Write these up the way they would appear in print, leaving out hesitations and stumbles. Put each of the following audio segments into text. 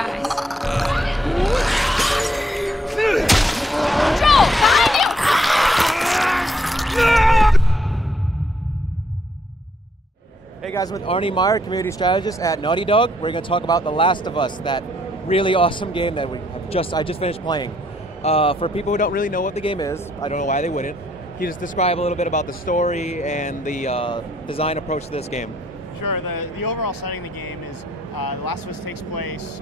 guys. Joel, behind you! Hey guys, I'm with Arne Meyer, community strategist at Naughty Dog. We're going to talk about The Last of Us, that really awesome game that I just finished playing. For people who don't really know what the game is, I don't know why they wouldn't. Can you just describe a little bit about the story and the design approach to this game? Sure. The overall setting of the game is The Last of Us takes place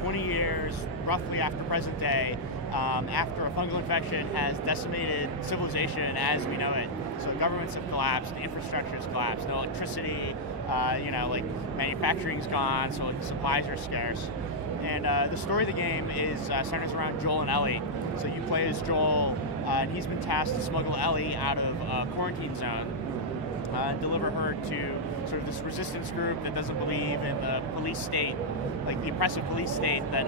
20 years, roughly after present day, after a fungal infection has decimated civilization as we know it. So the governments have collapsed, the infrastructure has collapsed, no electricity, like manufacturing's gone, so like supplies are scarce. And the story of the game is centers around Joel and Ellie. So you play as Joel, and he's been tasked to smuggle Ellie out of a quarantine zone and deliver her to sort of this resistance group that doesn't believe in the police state, like the oppressive police state that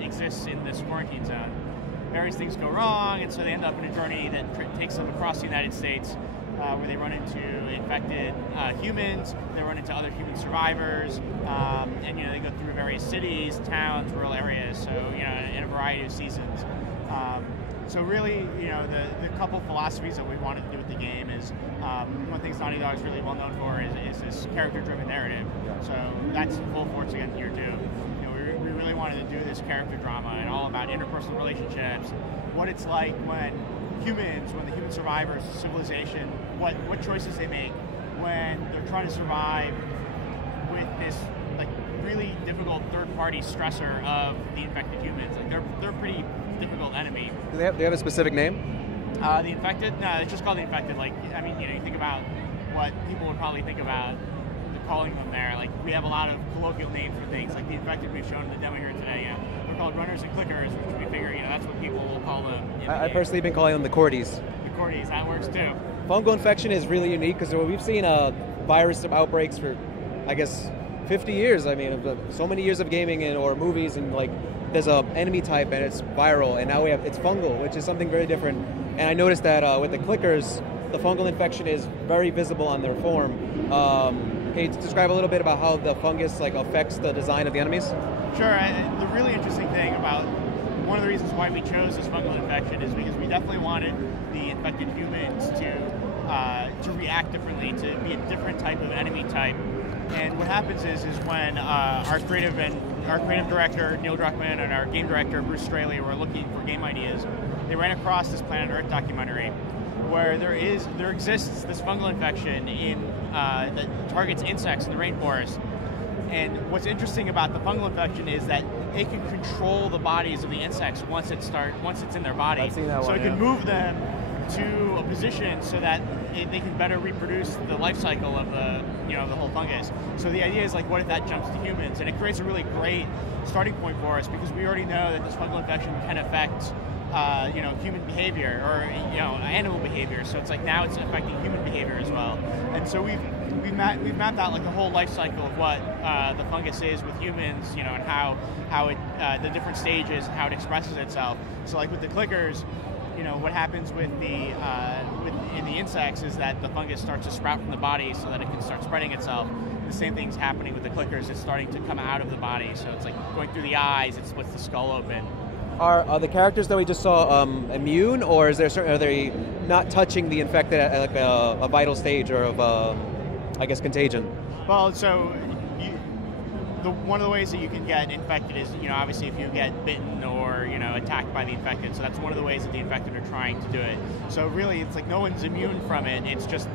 exists in this quarantine zone. Various things go wrong, and so they end up in a journey that takes them across the United States, where they run into infected humans, they run into other human survivors, and they go through various cities, towns, rural areas. So in a variety of seasons. So really, the couple philosophies that we wanted to do with the game is one of the things Naughty Dog is really well known for is this character-driven narrative. So that's full force again here too. We really wanted to do this character drama and all about interpersonal relationships, what it's like when the human survivors, civilization, what choices they make when they're trying to survive with this like really difficult third-party stressor of the infected humans. Like they're a pretty difficult enemy. Do they have a specific name? The Infected? No, it's just called the Infected. You think about what people would probably think about calling them there. Like, we have a lot of colloquial names for things, like the Infected we've shown in the demo here today. They're called runners and clickers, which we figure, that's what people will call them. I've personally been calling them the Cordies. The Cordies, that works too. Fungal infection is really unique because we've seen virus outbreaks for, I guess, 50 years. I mean, so many years of gaming or movies, and there's a enemy type and it's viral, and now it's fungal, which is something very different. And I noticed that with the clickers, the fungal infection is very visible on their form. Can you describe a little bit about how the fungus affects the design of the enemies? Sure. The really interesting thing about one of the reasons why we chose this fungal infection is because we definitely wanted the infected humans to react differently, to be a different type of enemy type. And what happens is when our creative director Neil Druckmann and our game director Bruce Straley were looking for game ideas, they ran across this Planet Earth documentary where there exists this fungal infection that targets insects in the rainforest. And what's interesting about the fungal infection is that it can control the bodies of the insects once it's in their body. I've seen that so one, it can move them to a position so that they can better reproduce the life cycle of the whole fungus. So the idea is what if that jumps to humans, and it creates a really great starting point for us because we already know that this fungal infection can affect human behavior or animal behavior. So it's now it's affecting human behavior as well. And so we've mapped out the whole life cycle of what the fungus is with humans, and how it the different stages and how it expresses itself. So with the clickers, what happens in the insects is that the fungus starts to sprout from the body so that it can start spreading itself. The same thing's happening with the clickers. It's starting to come out of the body. So it's going through the eyes. It splits the skull open. Are the characters that we just saw immune, or are they not touching the infected at a vital stage or of contagion? Well, so one of the ways that you can get infected is obviously if you get bitten or attacked by the infected. So that's one of the ways that the infected are trying to do it. So really, it's no one's immune from it. It's just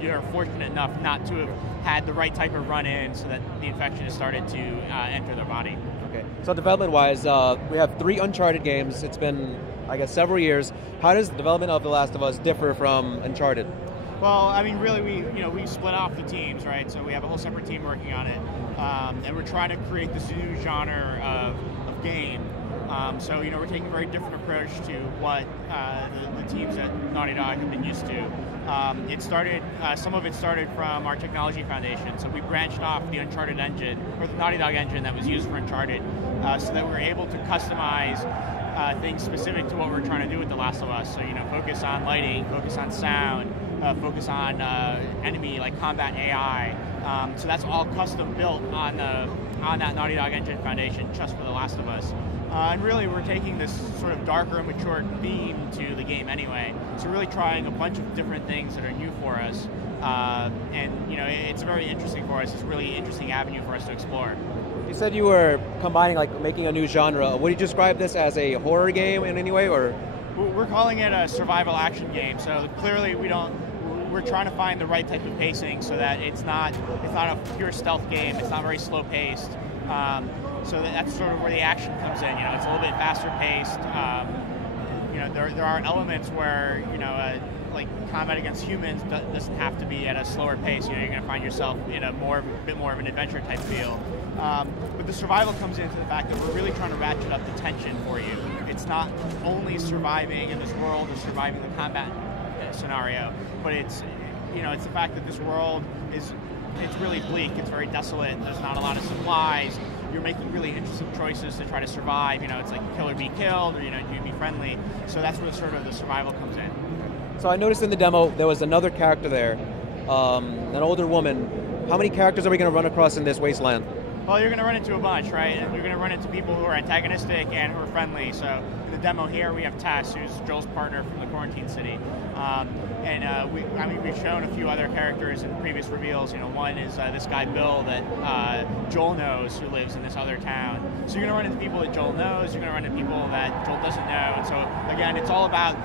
you're fortunate enough not to have had the right type of run-in so that the infection has started to enter their body. Okay. So development-wise, we have 3 Uncharted games. It's been, I guess, several years. How does the development of The Last of Us differ from Uncharted? Well, I mean, really, we split off the teams, right? So we have a whole separate team working on it, and we're trying to create this new genre of game. So we're taking a very different approach to what the teams at Naughty Dog have been used to. Some of it started from our technology foundation. So we branched off the Uncharted engine, or the Naughty Dog engine that was used for Uncharted, so that we were able to customize things specific to what we're trying to do with The Last of Us. So focus on lighting, focus on sound, focus on enemy combat AI, So that's all custom built on that Naughty Dog engine foundation just for The Last of Us. And really, we're taking this sort of darker, mature theme to the game anyway. So we're really trying a bunch of different things that are new for us. And you know, it's very interesting for us. It's a really interesting avenue for us to explore. You said you were combining, like, making a new genre. Would you describe this as a horror game in any way, or? We're calling it a survival action game. So clearly, we're trying to find the right type of pacing so that it's not a pure stealth game. It's not very slow paced. So that's sort of where the action comes in. You know, it's a little bit faster paced. You know, there are elements where, you know, like combat against humans doesn't have to be at a slower pace. You know, you're going to find yourself in a bit more of an adventure type feel. But the survival comes into the fact that we're really trying to ratchet up the tension for you. It's not only surviving in this world or surviving the combat scenario, but it's the fact that this world it's really bleak. It's very desolate. There's not a lot of supplies. You're making really interesting choices to try to survive. You know, it's like kill or be killed, or, you know, do you be friendly? So that's where sort of the survival comes in. So I noticed in the demo there was another character there, an older woman. How many characters are we going to run across in this wasteland? Well, you're going to run into a bunch, right? And you're going to run into people who are antagonistic and who are friendly. So in the demo here, we have Tess, who's Joel's partner from the Quarantine City. We've shown a few other characters in previous reveals. You know, one is this guy Bill that Joel knows, who lives in this other town. So you're going to run into people that Joel knows. You're going to run into people that Joel doesn't know. And so again, it's all about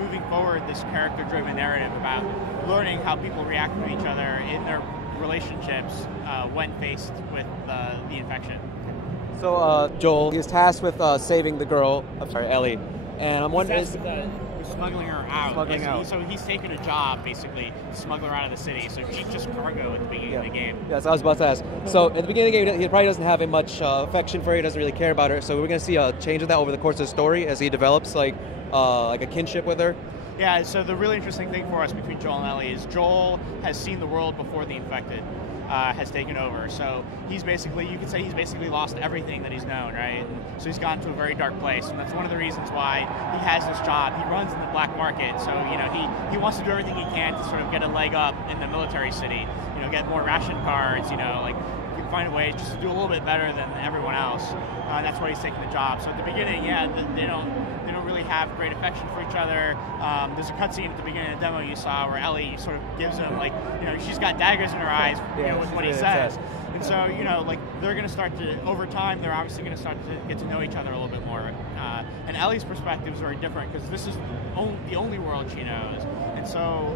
moving forward this character-driven narrative about learning how people react to each other in their relationships when faced with the infection. So Joel is tasked with saving the girl. I'm sorry, Ellie. And I'm wondering, smuggling her out. So he's taken a job, basically, to smuggle her out of the city. So she's just cargo at the beginning of the game. Yes, I was about to ask. So at the beginning of the game, he probably doesn't have much affection for her. He doesn't really care about her. So we're going to see a change of that over the course of the story as he develops like a kinship with her. Yeah, so the really interesting thing for us between Joel and Ellie is Joel has seen the world before the infected has taken over. So you could say he's basically lost everything that he's known, right? And so he's gotten to a very dark place, and that's one of the reasons why he has this job. He runs in the black market, so you know he wants to do everything he can to sort of get a leg up in the military city. You know, get more ration cards. You know, like find a way just to do a little bit better than everyone else. That's why he's taking the job. So at the beginning, they don't really have great affection for each other. There's a cutscene at the beginning of the demo you saw where Ellie sort of gives him, like, you know, she's got daggers in her eyes, with what he says. And so, you know, like, they're going to start to, over time, they're obviously going to start to get to know each other a little bit more. And Ellie's perspective is very different because this is the only world she knows. And so,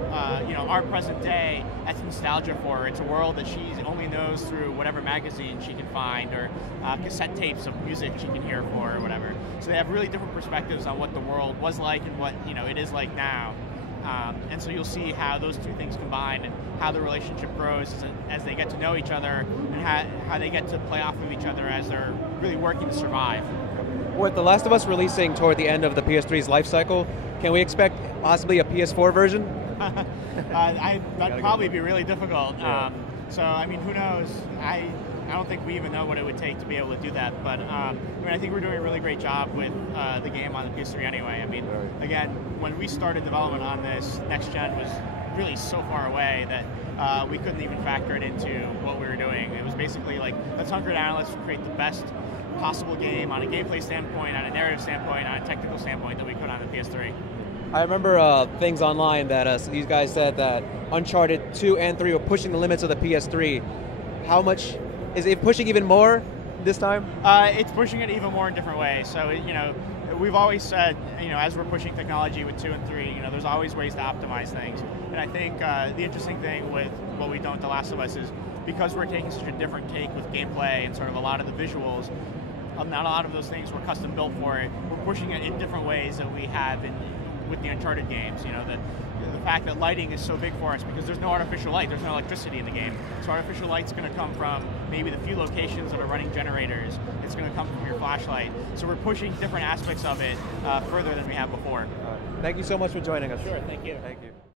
you know, our present day, that's nostalgia for her. It's a world that she only knows through whatever magazine she can find or cassette tapes of music she can hear for or whatever. So they have really different perspectives on what the world was like and what, you know, it is like now. And so you'll see how those two things combine and how the relationship grows as they get to know each other and how they get to play off of each other as they're really working to survive. With The Last of Us releasing toward the end of the PS3's life cycle, can we expect possibly a PS4 version? That'd probably be really difficult. Yeah. So, I mean, who knows? I don't think we even know what it would take to be able to do that. But I mean, I think we're doing a really great job with the game on the PS3 anyway. I mean, again, when we started development on this, next gen was really so far away that we couldn't even factor it into what we were doing. It was basically like, let's hunker down, let's create the best possible game on a gameplay standpoint, on a narrative standpoint, on a technical standpoint that we could on the PS3. I remember things online that these guys said that Uncharted 2 and 3 were pushing the limits of the PS3. How much is it pushing even more this time? It's pushing it even more in different ways. So, you know, we've always said, you know, as we're pushing technology with 2 and 3, you know, there's always ways to optimize things. And I think the interesting thing with what we've done with The Last of Us is because we're taking such a different take with gameplay and sort of a lot of the visuals, not a lot of those things were custom built for it. We're pushing it in different ways that we have with the Uncharted games. You know, the fact that lighting is so big for us because there's no artificial light, there's no electricity in the game. So artificial light's going to come from maybe the few locations that are running generators. It's going to come from your flashlight. So we're pushing different aspects of it further than we have before. Thank you so much for joining us. Sure, thank you. Thank you.